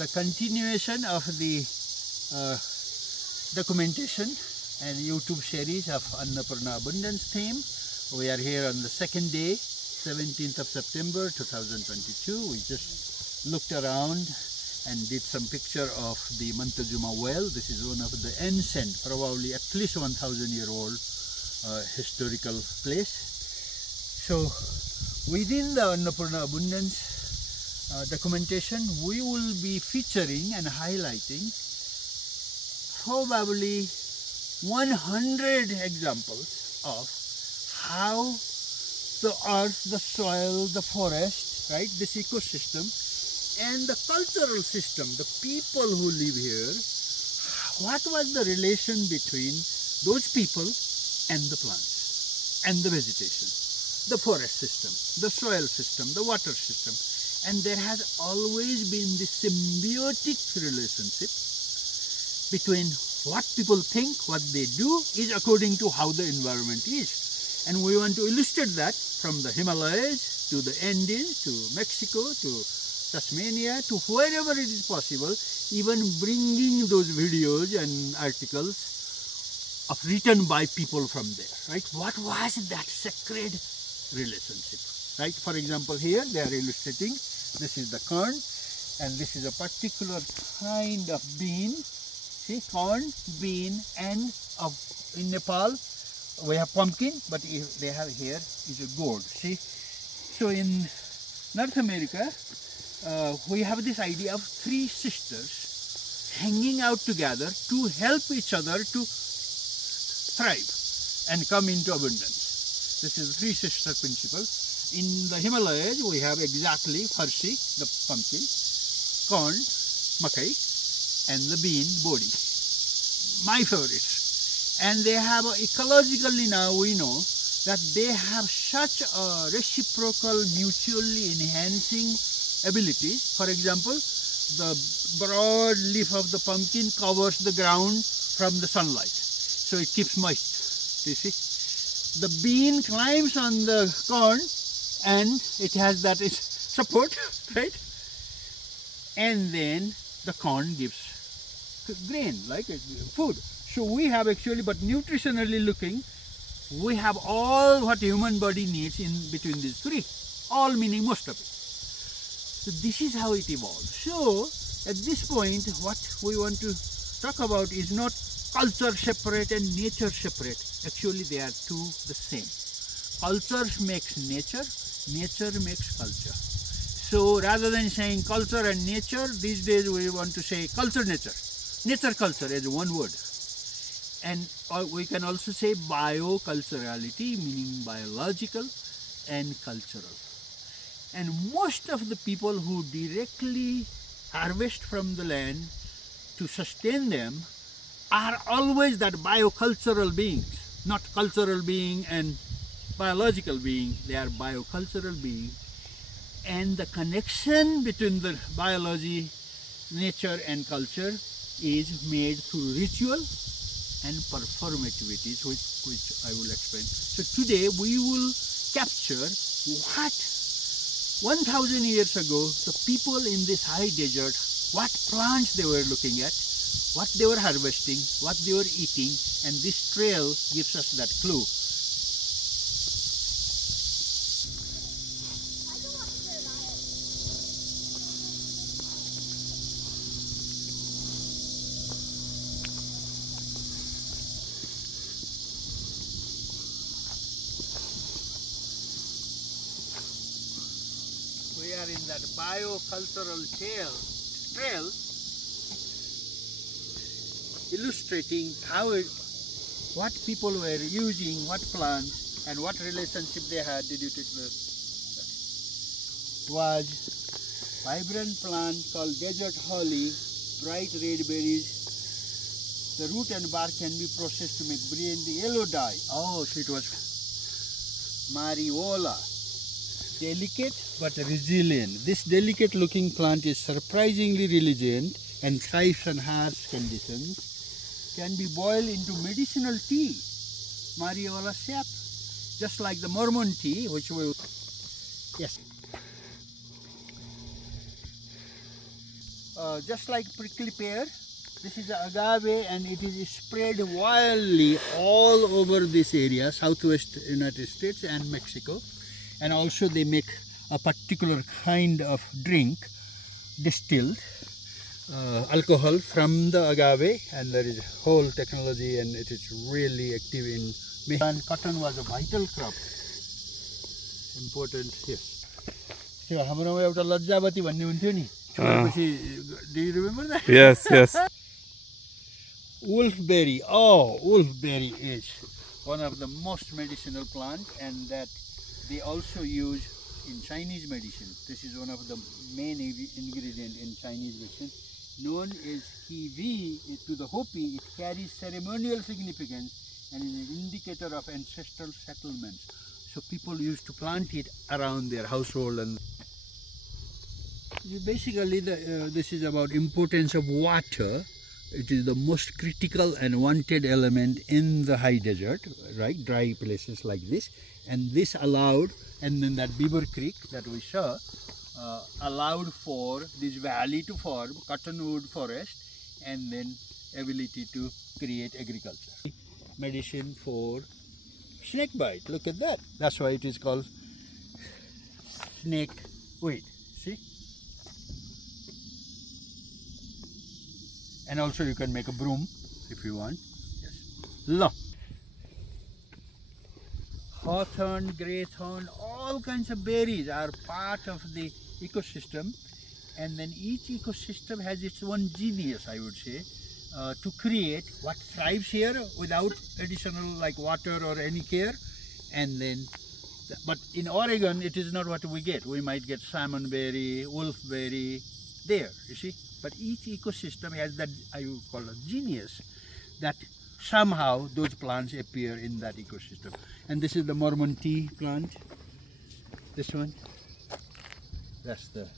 the continuation of the documentation and YouTube series of Annapurna Abundance theme. We are here on the second day, 17th of September 2022. We just looked around and did some picture of the Montezuma well. This is one of the ancient, probably at least 1,000-year-old historical place. So within the Annapurna Abundance documentation, we will be featuring and highlighting probably 100 examples of how the earth, the soil, the forest, right, this ecosystem, and the cultural system, the people who live here, what was the relation between those people and the plants and the vegetation, the forest system, the soil system, the water system. And there has always been this symbiotic relationship between what people think, what they do is according to how the environment is. And we want to illustrate that from the Himalayas to the Andes to Mexico to Tasmania to wherever it is possible, even bringing those videos and articles of written by people from there, right? What was that sacred relationship, right? For example, here they are illustrating, this is the corn and this is a particular kind of bean. See, corn, bean, and in Nepal we have pumpkin, but they have here is a gourd. See, so in North America we have this idea of three sisters hanging out together to help each other to thrive and come into abundance. This is the three sister principle. In the Himalayas we have exactly farsi, the pumpkin, corn, makai, and the bean, bodi, my favorites. And they have ecologically, now we know that they have such a reciprocal, mutually enhancing ability. For example, the broad leaf of the pumpkin covers the ground from the sunlight, so it keeps moist. You see, the bean climbs on the corn and it has that is support, right? And then the corn gives grain, like food. So we have actually, but nutritionally looking, we have all what human body needs in between these three, all meaning most of it. So this is how it evolved. So at this point, what we want to talk about is not culture separate and nature separate. Actually, they are two the same. Culture makes nature, nature makes culture. So rather than saying culture and nature, these days we want to say culture, nature. Nature, culture as one word. And we can also say bioculturality, meaning biological and cultural. And most of the people who directly harvest from the land to sustain them are always that biocultural beings, not cultural being and biological being. They are biocultural beings. And the connection between the biology, nature and culture is made through ritual and performativities, which I will explain. So today we will capture what 1,000 years ago the people in this high desert, what plants they were looking at, what they were harvesting, what they were eating, and this trail gives us that clue. We are in that biocultural trail illustrating how what people were using, what plants, and what relationship they had due to the was vibrant plant called desert holly, bright red berries. The root and bark can be processed to make brilliant yellow dye. Oh, so it was mariola. Delicate but resilient. This delicate looking plant is surprisingly resilient and thrives on harsh conditions. Can be boiled into medicinal tea, mariola sap, just like the Mormon tea, which will, yes. just like prickly pear. This is the agave, and it is spread wildly all over this area, southwest United States and Mexico. And also they make a particular kind of drink, distilled alcohol from the agave, and there is a whole technology, and it is really active in Mexico. And cotton was a vital crop, important. Yes. So, हाम्रोमा एउटा लज्जावती भन्ने हुन्थ्यो नि, छोडेपछि, do you remember that? Yes, yes. Wolfberry. Oh, wolfberry is one of the most medicinal plant, and that they also use in Chinese medicine. This is one of the main ingredient in Chinese medicine. Known as kiwi to the Hopi, it carries ceremonial significance and is an indicator of ancestral settlements. So people used to plant it around their household. And basically, this is about importance of water. It is the most critical and wanted element in the high desert, right? Dry places like this. And this allowed, and then that Beaver Creek that we saw, allowed for this valley to form, cottonwood forest, and then ability to create agriculture. Medicine for snake bite. Look at that. That's why it is called snake weed. See? And also you can make a broom if you want. Yes. Look. Hawthorn, greythorn, all kinds of berries are part of the ecosystem, and then each ecosystem has its own genius, I would say, to create what thrives here without additional like water or any care. And then, but in Oregon, it is not what we get. We might get salmonberry, wolfberry there, you see. But each ecosystem has that, I would call it genius, that somehow those plants appear in that ecosystem. And this is the Mormon tea plant. This one, that's the